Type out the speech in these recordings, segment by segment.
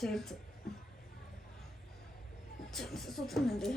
छै चल से सोच न दे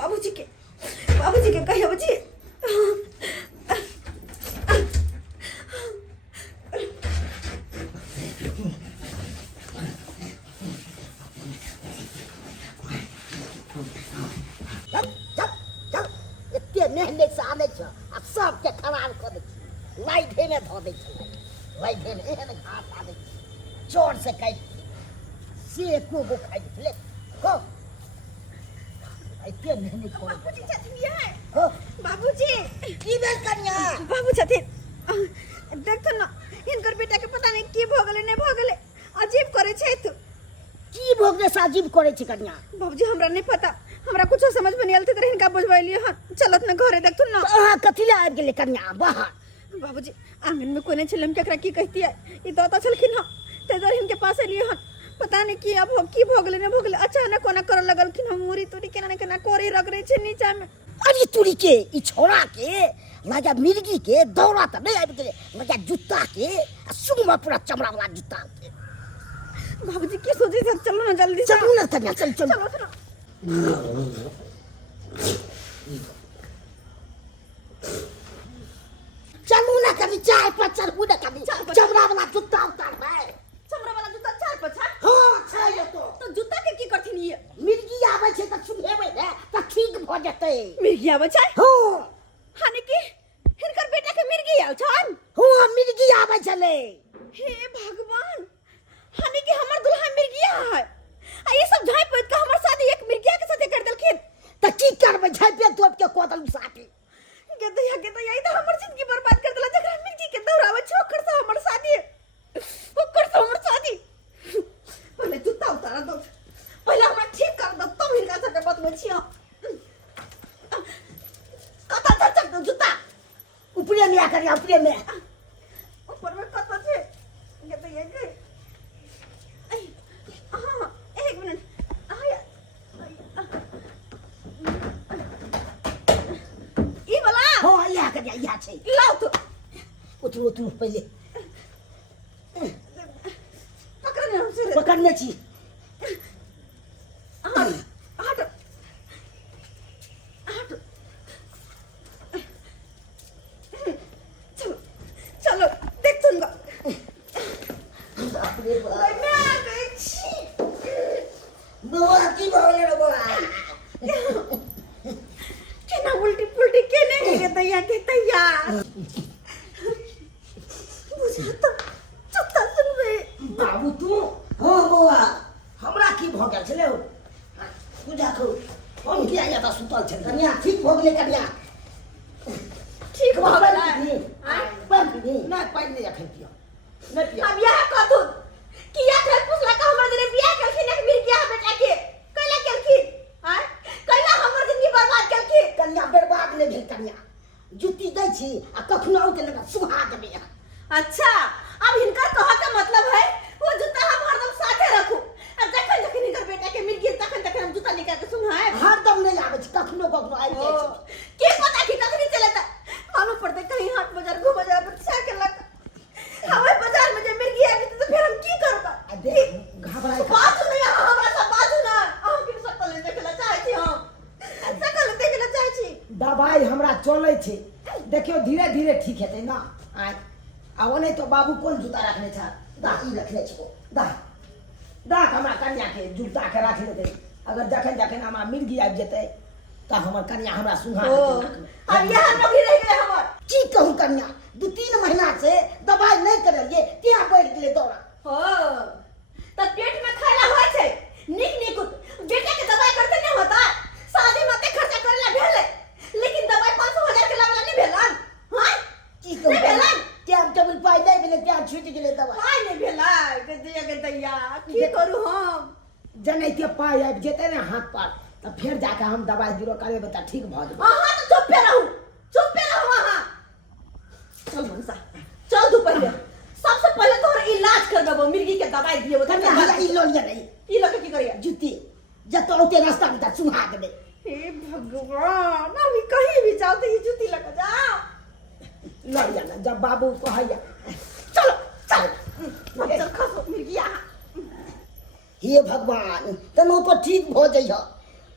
बाबूजी के कहियो बच्ची मेहनत से आने छ आ सबके खराब कर दे लाई धेने ध दे छ लाई धेने एहन घास आदे जोर से काट से को गो खाइ ले को एते मेहनत कर बाबूजी छथिन है हो बाबूजी की बेल कन्या बाबू छथिन देखत न इनकर बेटा के पता नहीं की भ गेलै नै भ गेलै अजीब करे छै तू की भोगने से अजीब करे छी कन्या बाबूजी हमरा नहीं पता हमरा कुछ समझ में नहीं आलते त हिनका बुझबैलिए हन चलत न घरे देखथुन न अहाँ कथि ले आबि गेले कन्या बाहर बाबूजी आंगन में कोने छलम केकरा की कहती है ई दाता छलखिन ह तेजर हिनके पास एलिए हन पता नहीं की अब की भ गेलै नै भ गेलै अचानक कोना कर लगलखिन हम मुरी तुरी केना केना कोरी रगड़े छै नीचा में अरे तुरी के ई छोरा के लगा मिर्गी के दौड़ा त नहीं आबि गेले लगा जूता के सुमा पूरा चमड़ा वाला जूता के बाबूजी की सोचे छ चलो ना जल्दी चलो ना कन्या चल चल चलो चलो चलू ना कभी चाय पर चढ़ू ना कभी चमड़ा वाला जूता उतार भाई चमड़ा वाला जूता चार पछा हां छै ये तो जूता के की करथिन ये मिर्गी आबै छै त सुनेबै ने त ठीक भ जेतै मिर्गी आबै छै हां हाने की हिनकर बेटा के मिर्गी आउ छन हां मिर्गी आबै छले हे भगवान हाने की हमर दुल्हा मिर्गिया है आ ये सब झाई पैत का हमर शादी एक मिर्गिया के साथे कर देलखिन त की करबै झाइपे तोप के कोदल साथी के ई त हमर जिंदगी बर्बाद कर देला जकरा मिर्गी के दौड़ावे छै ओकर से हमर शादी पहले जूता उतार दो पहले हमरा ठीक कर दो तब हिनका साथे बतबै छियो कता चल दो जूता ऊपरे में आकर ऊपरे में ऊपर में कता छै ये के हां एक मिनट आया ई वाला हां या कर या छै लाओ तो उठू पहले पकड़ने हमसे पकड़ने छी हट चलो चलो देख तुम बापरे बाप मैं आ गई छी बोला की बोले रे बोला केना उल्टी पुल्टी केने के तैया बुझा तो चुपता सुनबे बाबू तू हां बौआ हमरा की भ गेल छले पूजा करू हम किया जाता सुतल छै कन्या ठीक भ गेले कन्या ठीक भ गेलै पानी नहीं ना पानी नहीं अखन पियो नहीं पियो अब यह कथु किया थे पुछला का हमर जरे बियाह केलखिन एक मिर किया बेटा के कैला केलखिन हैं कैला हमर जिंदगी बर्बाद केलखिन कन्या बर्बाद नहीं भेल कन्या जुती दै छी आ कखनो के लगा सुहा देबे अच्छा अब इनका कहा का मतलब है वो जूता हम हरदम साथे रखू अब जखन जखन इनकर बेटा के मिल गेल तखन तखन हम जूता निकाल के सुनाए हरदम नहीं आवे छै, कखनो कखनो आबि जाइ छै। के पता कि कखनी चलता मालूम पड़ते कहीं हाट बाजार घूम बाजार पर छा के लग हमें बाजार में जे मिर्गी आबी तो फिर हम की करबा। आ देख घबराई बात नहीं हमरा सब बात ना हम के सकल देखला चाहै छी, हम सकल देखला चाहै छी। दवाई हमरा चलै छै, देखियो धीरे धीरे ठीक हेतै ना। आइ आ नहीं तो बाबू कोन जूता रखने छ, दा ई रखने छो, दा दा हमरा कन्या के जूता के राख देतै। अगर जखन जखन हमरा मिर्गी आबि जेतै त हमर कन्या हमरा सुहा देतै। अब यहां नौकरी रह गेलै हमर। की कहूं कन्या, 2-3 महीना से दवाई नहीं करलिए, क्या बढ़ गेलै दौड़ा। हो त पेट में खाइला होय छै निक निक बेटा के दवाई करते नहीं होता, शादी में ते खर्चा करेला भेले लेकिन दवाई 500,000 के लागला नहीं भेलन। हां की कहूं नहीं भेलन, टाइम टेबल पाई नहीं भेलै, त्या छूट गेलै दवाई। हाय नहीं भेला के दैया की करू हम। जनैते पाई आबि जेतै ने हाथ पर त फेर जाके हम दवाई बीरो करेबै त ठीक भ जेबै। हां तो चुप पे रहू वहां। चल मनसा चल तू पहले, सबसे पहले तोहर इलाज करबो, मिर्गी के दवाई दियो कन्या हमरा ई लो लिया नहीं, ई लोग की करिया जूती जत औते रास्ता में त सुहा देबै। हे भगवान अभी कहीं भी जाओ तो ये जूती लगा जाओ। लो लिया ना, जब बाबू कहैया चलो चल चल खसो मिर्गिया। हे भगवान तनो तो ठीक भ जइह।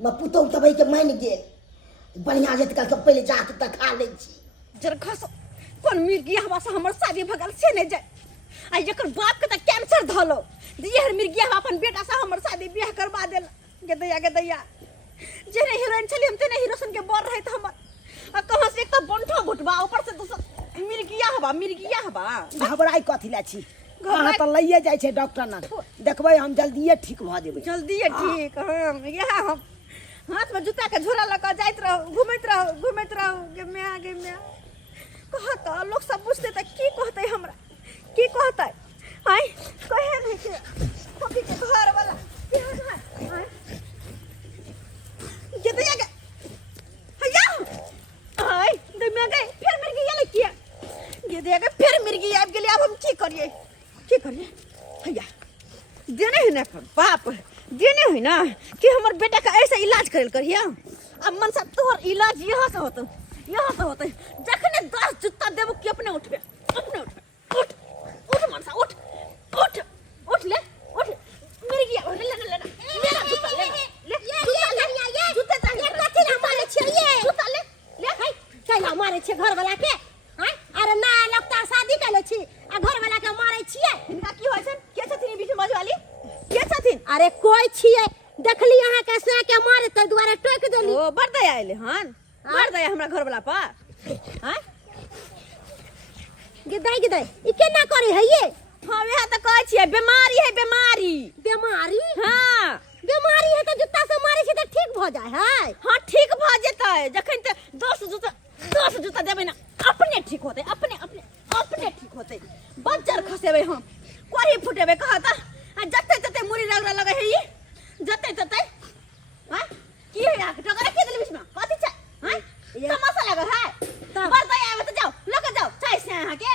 मैं पुतौ तबै के मान गेल, बढ़िया जेत का पहले जात त खा लै छी। जर खसो कोन मिर्गिया हवा से हमर शादी भगल से नहीं जाए। आ एकर बाप के त कैंसर धलो, ये मिर्गिया अपन बेटा से हमर शादी ब्याह करवा देल। के दैया जेने हीरोइन छली हम तेने हीरो सन के बोल रहे थे हमर। आ कहां से एक तो बंठो घुटबा ऊपर से दूसरा मिर्गिया हवा। घबराई कथि ला छी, कहां त लइए जाय छै डॉक्टर ना, देखबै हम जल्दीए ठीक भ जेबै। जल्दी ठीक हम यह हम हाथ में जूता के झोला लगा जाइत रहो, घूमैत रहो गे मैं कहत लोग सब पूछते त की कहते हमरा, की कहते हाय कहे नहीं के कभी के घर वाला हाय ये तो आगे भैया हाय दे में गए फिर मिर्गी ये किया ये दे आगे फिर मिर्गी आब गेली। अब हम की करिए भैया देने है ना बाप देने है ना कि हमर बेटा का ऐसा इलाज करल करिया। अब मन सब तोहर इलाज यहाँ से होता जखने 10 जूता देबो कि अपने उठबे उठ मनसा उठ ले मिर्गी ले मेरा जूता ले जूता चाहिए कथि ला मारे छिए जूता ले भाई चला मारे छे घर वाला के। हां अरे ना लगता शादी कैले छी आ घर वाला के मारे छिए। इनका की होय छै के छथिन बीच में वाली के छथिन? अरे कोई छिए देखली अहाँ के से के मारे त दुआरे टोक देली। ओ बड़ दया आइले हन, बड़ दया हमरा घर वाला पर। हां गिदाई ई केना करे है ये? हां वह त कहै छिए बीमारी है बीमारी। हां बीमारी है त जूता से मारे छै त ठीक भ जाय है। हां ठीक भ जेतै जखन त 10 जूता देबै ना अपने ठीक होतै, अपने ठीक होतै। बज्जर खसेबै हम कोरी फुटेबै कहता जते मुरी रगड़ा लगे है ये जते हां की है या टकरा के दिल बीच में कथि छै? हां तमाशा लगे है बड़ दया आवे त जाओ लेके जाओ चाय से अहाँ के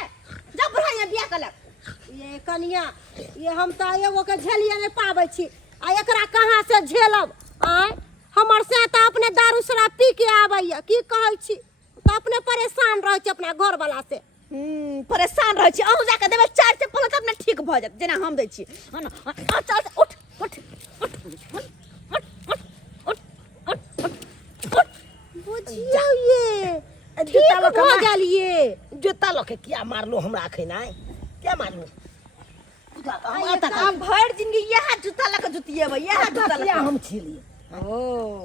जाओ बुढ़ाइया बियाह कर ले। ये कनिया ये हम त एगो के झेलिए नहीं पाबै छी आ एकरा कहां से झेलब। आय हमर से त अपने दारू शराब पी के आबैया की कहै छी त अपने परेशान रहै छी अपना घर वाला से। परेशान रह छी अहू जाके देबे 4 से पहले त अपने ठीक भ जात जेना हम दै छी। चल उठ बुझियो ये ठीक भ गेलिए। जूता लके क्या मारलो हमरा अखन आय, क्या मारलो हम भर जिंदगी यह जूता लके जुतिएबै यह जूता लके हम छिलिए। ओ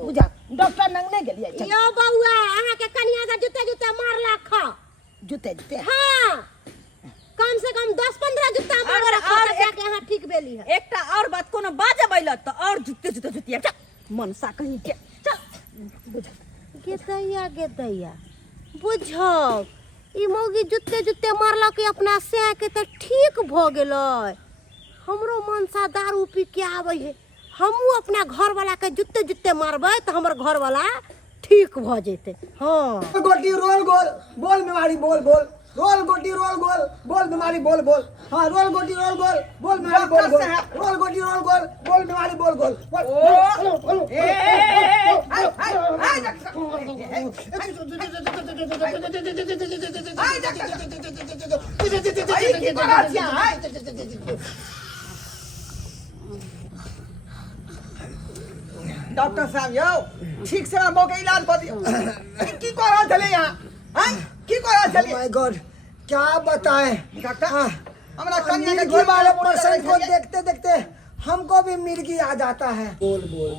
बुझा डॉक्टर नंग नहीं गेलिए यो बउआ अहाँ के कनिया से जूते मारला खा जूते हां कम से कम 10-15 जूता मारला खा जाके अहाँ ठीक भेली है। एकटा और बात कोनो बाजबै ल त और जुतिया मनसा कहीं के चल बुझ गेदैया बुझौ ई मौगी जूते मारला के अपना से के त ठीक भ गेलै। हमरो मनसा दारू पी के आबै है, हमहू अपना घर वाला के जूते मारबै त हमर घर वाला ठीक भ जेते। हां गोटी रोल गोल बोल मेवाड़ी बोल रोल गोटी रोल गोल बोल बीमारी बोल बोल। हाँ रोल गोटी रोल गोल बोल बीमारी बोल गोल। रोल गोटी रोल गोल बोल बीमारी बोल गोल। डॉक्टर साहब यो ठीक से हमरा के इलाज कर दियो। की कर रहा चले यहाँ हैं की कर रहा चलिए माय गॉड क्या बताएं डॉक्टर हमरा मिर्गी कन्या के वाले पेशेंट को देखते देखते हमको भी मिर्गी आ जाता है। बोल बोल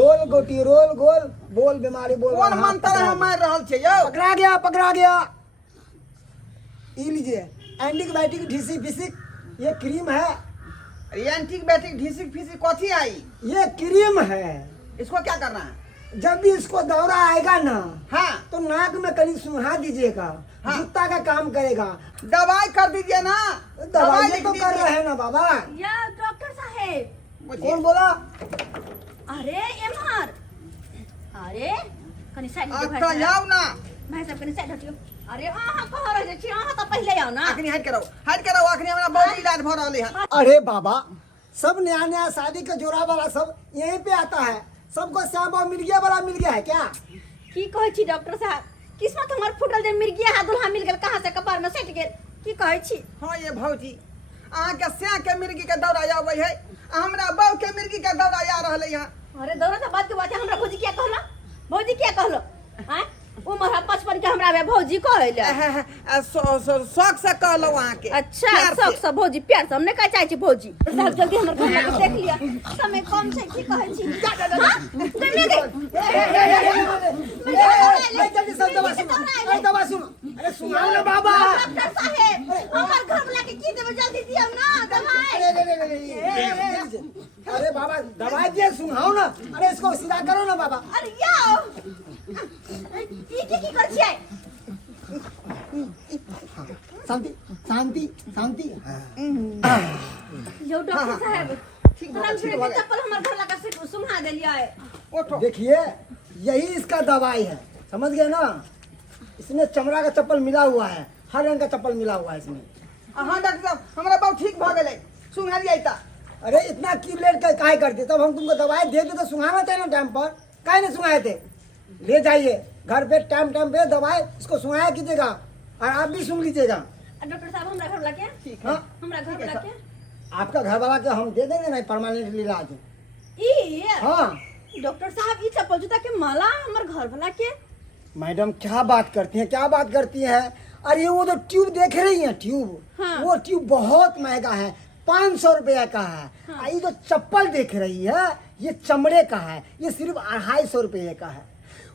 रोल गोटी रोल गोल बोल बीमारी बोल। कौन मंत्र है मार रहल छे यो पकड़ा गया पकड़ा गया। ये लीजिए एंटीबायोटिक ढीसी फिसिक ये क्रीम है। एंटीबायोटिक ढीसिक फिसिक कथी आई ये क्रीम है। इसको क्या करना है जब भी इसको दौरा आएगा ना हाँ तो नाक में कहीं सुहा दीजिएगा। हाँ। जूता का काम करेगा। दवाई कर दीजिए ना दवाई लिख तो कर दीजिए। रहे हैं ना बाबा। या डॉक्टर साहेब बोलिए। कौन बोला? अरे एमआर अरे कनी साइड आता जाओ ना भाई साहब कनी साइड हटियो। अरे अहाँ कह रहे छी अहाँ तो पहले आओ ना। अखनी हट करो अखनी हमरा बहुत इलाज भ रहले है अरे बाबा सब नया नया शादी का जोड़ा वाला सब यहीं पे आता है। सबको श्याम बाबू मिल गया है क्या? की कहै छी डॉक्टर साहब किस्मत हमर फुटल जे मिर्गी है दुल्हा मिल गेल कहां से कपार में सट गेल। की कहै छी? हाँ ये भौजी अहाँ के स्या के मिर्गी के दौरा आवे है हमरा बहू के मिर्गी के दौरा आ रहले है। अरे दौरा से बात के बात है हमरा भौजी क्या कहला? भौजी क्या कहलो? हैं उम्र है 55 के हमरा बे भौजी कहले। शौक से कहलो अहाँ के अच्छा प्यार से। शौक से भौजी प्यार से हमने का चाहे छी भौजी। साहब जल्दी हमर घर लाके देख लिया समय कम छै की कहै छी? जल्दी जल्दी सब दवा सुनो। अरे दवा सुनो। अरे सुनाओ ना बाबा। डॉक्टर साहेब हमर घर लाके की देबे जल्दी दियो ना दवाई। अरे बाबा दवाई दिए सुनाओ ना। अरे इसको सीधा करो ना बाबा। अरे याओ ई की कर छियै? शांति शांति शांति। यो डॉक्टर साहेब ठीक तुरंत ठीक फिर हो के गया। चप्पल हमर घर लाके से सुंघा देलिया है। उठो देखिए यही इसका दवाई है समझ गए ना। इसमें चमड़ा का चप्पल मिला हुआ है हर रंग का चप्पल मिला हुआ है इसमें। हाँ डॉक्टर साहब हमरा बहुत ठीक भ गेलै सुंघाली आइता। अरे इतना क्यों लेट कर काहे करते? तब हम तुमको दवाई दे दे तो सुंघाना चाहिए ना टाइम पर। काहे नहीं सुंघाए थे? ले जाइए घर पे टाइम पे दवाई इसको सुंघाया कीजिएगा और आप भी सुन लीजिएगा। डॉक्टर साहब हमरा घर लाके ठीक हाँ हमरा घर लाके आपका घर वाला के हम दे देंगे ना परमानेंट इलाज। ई हाँ डॉक्टर साहब ई चप्पल जूता के माला हमर घर वाला के। मैडम क्या बात करती हैं क्या बात करती हैं? अरे वो तो ट्यूब देख रही हैं ट्यूब। हाँ। वो ट्यूब बहुत महंगा है 500 रुपया का है। हाँ। ये जो चप्पल देख रही है ये चमड़े का है ये सिर्फ 250 रुपये का है।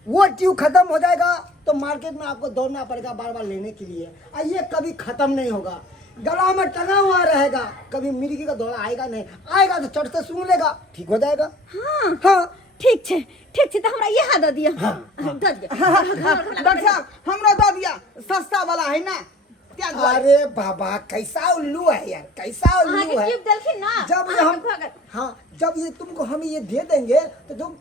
वो ट्यूब खत्म हो जाएगा तो मार्केट में आपको दौड़ना पड़ेगा बार बार लेने के लिए और ये कभी खत्म नहीं होगा। गला में टंगा हुआ रहेगा कभी मिर्गी का दौरा आएगा नहीं। आएगा तो चढ़ से सूंघ लेगा ठीक हो जाएगा। हां हाँ ठीक छे तो हमरा ये दे दिया। हाँ, दे दिया। डॉक्टर साहब हमरा दे दिया सस्ता वाला है ना क्या दवाई? अरे बाबा कैसा उल्लू है यार कैसा अहाँ उल्लू के है। ट्यूब देलखिन ना जब ये अहाँ हम के भगत। हाँ जब ये तुमको हम ये दे देंगे तो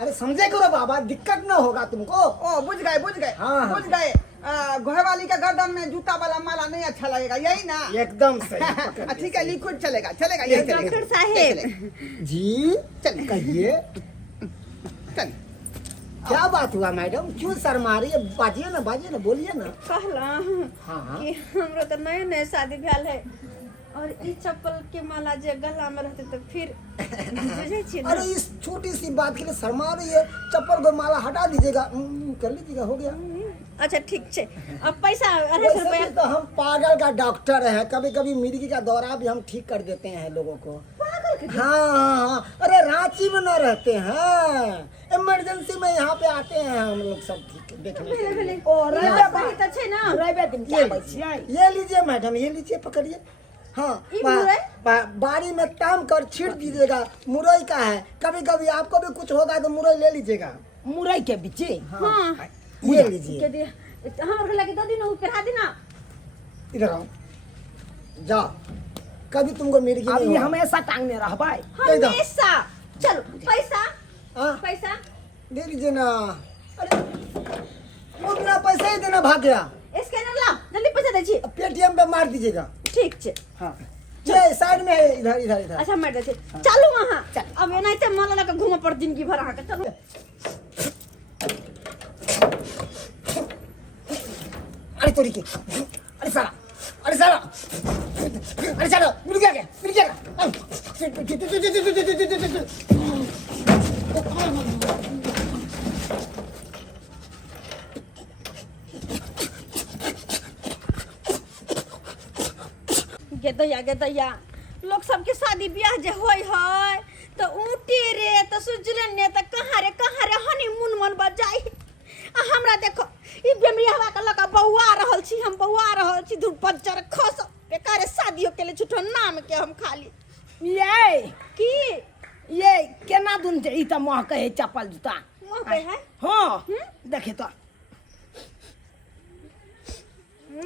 अरे समझे करो बाबा दिक्कत ना होगा तुमको। ओ बुझ गए हाँ, हाँ। बुझ गए घरवाली का गर्दन में जूता वाला माला नहीं अच्छा लगेगा यही ना? एकदम सही। ठीक है लिक्विड चलेगा यही चलेगा। डॉक्टर साहेब जी चल कहिए चल क्या बात हुआ मैडम क्यों शर्मा रही है? बाजिए ना बोलिए ना। कहला हाँ हाँ कि हमरो तो नए शादी भेल है और ई चप्पल के माला जे गला में रहते तो फिर बुझे छी ना। अरे इस छोटी सी बात के लिए शर्मा रही है। चप्पल को माला हटा दीजिएगा कर लीजिएगा हो गया। अच्छा ठीक छे अब पैसा 250 वैसे रुपया। भी तो हम पागल का डॉक्टर है कभी कभी मिर्गी का दौरा भी हम ठीक कर देते हैं लोगों को। हाँ अरे रांची में न रहते हैं इमरजेंसी में यहाँ पे आते हैं हम लोग सब ठीक देखने के लिए। और सही तो छे ना। ये लीजिए मैडम ये लीजिए पकड़िए। हाँ ई मुरई? बाड़ी में ताम कर छीट दीजिएगा मुरई का है। कभी कभी आपको भी कुछ होगा तो मुरई ले लीजिएगा। मुरई के बीचे हां ये लीजिए के दे हमर घर लाके दो दिन हो फिर देना। इधर आओ जाओ कभी तुमको मिर्गी नहीं अभी होगा। हमेशा टांगने रहबै। एकदम। हमेशा चलो पैसा हाँ पैसा दे लीजिए ना। अरे वो बिना पैसे ही देना भाग गया। दे छी पेटीएम पे मार दीजिएगा। ठीक छे। हाँ ये साइड में है, इधर इधर इधर। अच्छा मार दे छी चलू वहां अब एनाइते मन लगा घूम पर जिंदगी भर अहाँ के चलू। अरे तोरी के, अरे साला, अरे साला, अरे साला मिल गया क्या, मिल गया गे दैया लोग सबके शादी ब्याह जे होय है तो ऊटी रे तो सुजलन ने तो कहाँ रे हनीमून मन बजाई आ हमरा देखो ई बेमरियावा के लगा बौआ रहल छी हम बौआ रहल छी धूप बज्जर खस बेकार शादियों के लिए झूठो नाम के हम खाली ये की ये केना दुन जे ई त महक है चप्पल जूता मोह पे है हाँ देखे तो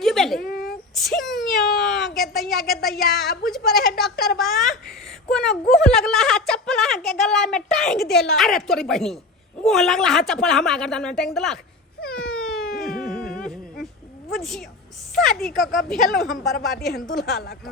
की बेले छिन्यो गे दैया बुझ पड़े है डॉक्टर बा कोनो गुह लगला है चप्पल अहाँ के गला में टांग देला अरे तोरी बहनी वो लगला हा चप्पल हमरा गर्दन में टांग देलक। बुझियो शादी क के भेलो हम बर्बादी हम दुल्हा लक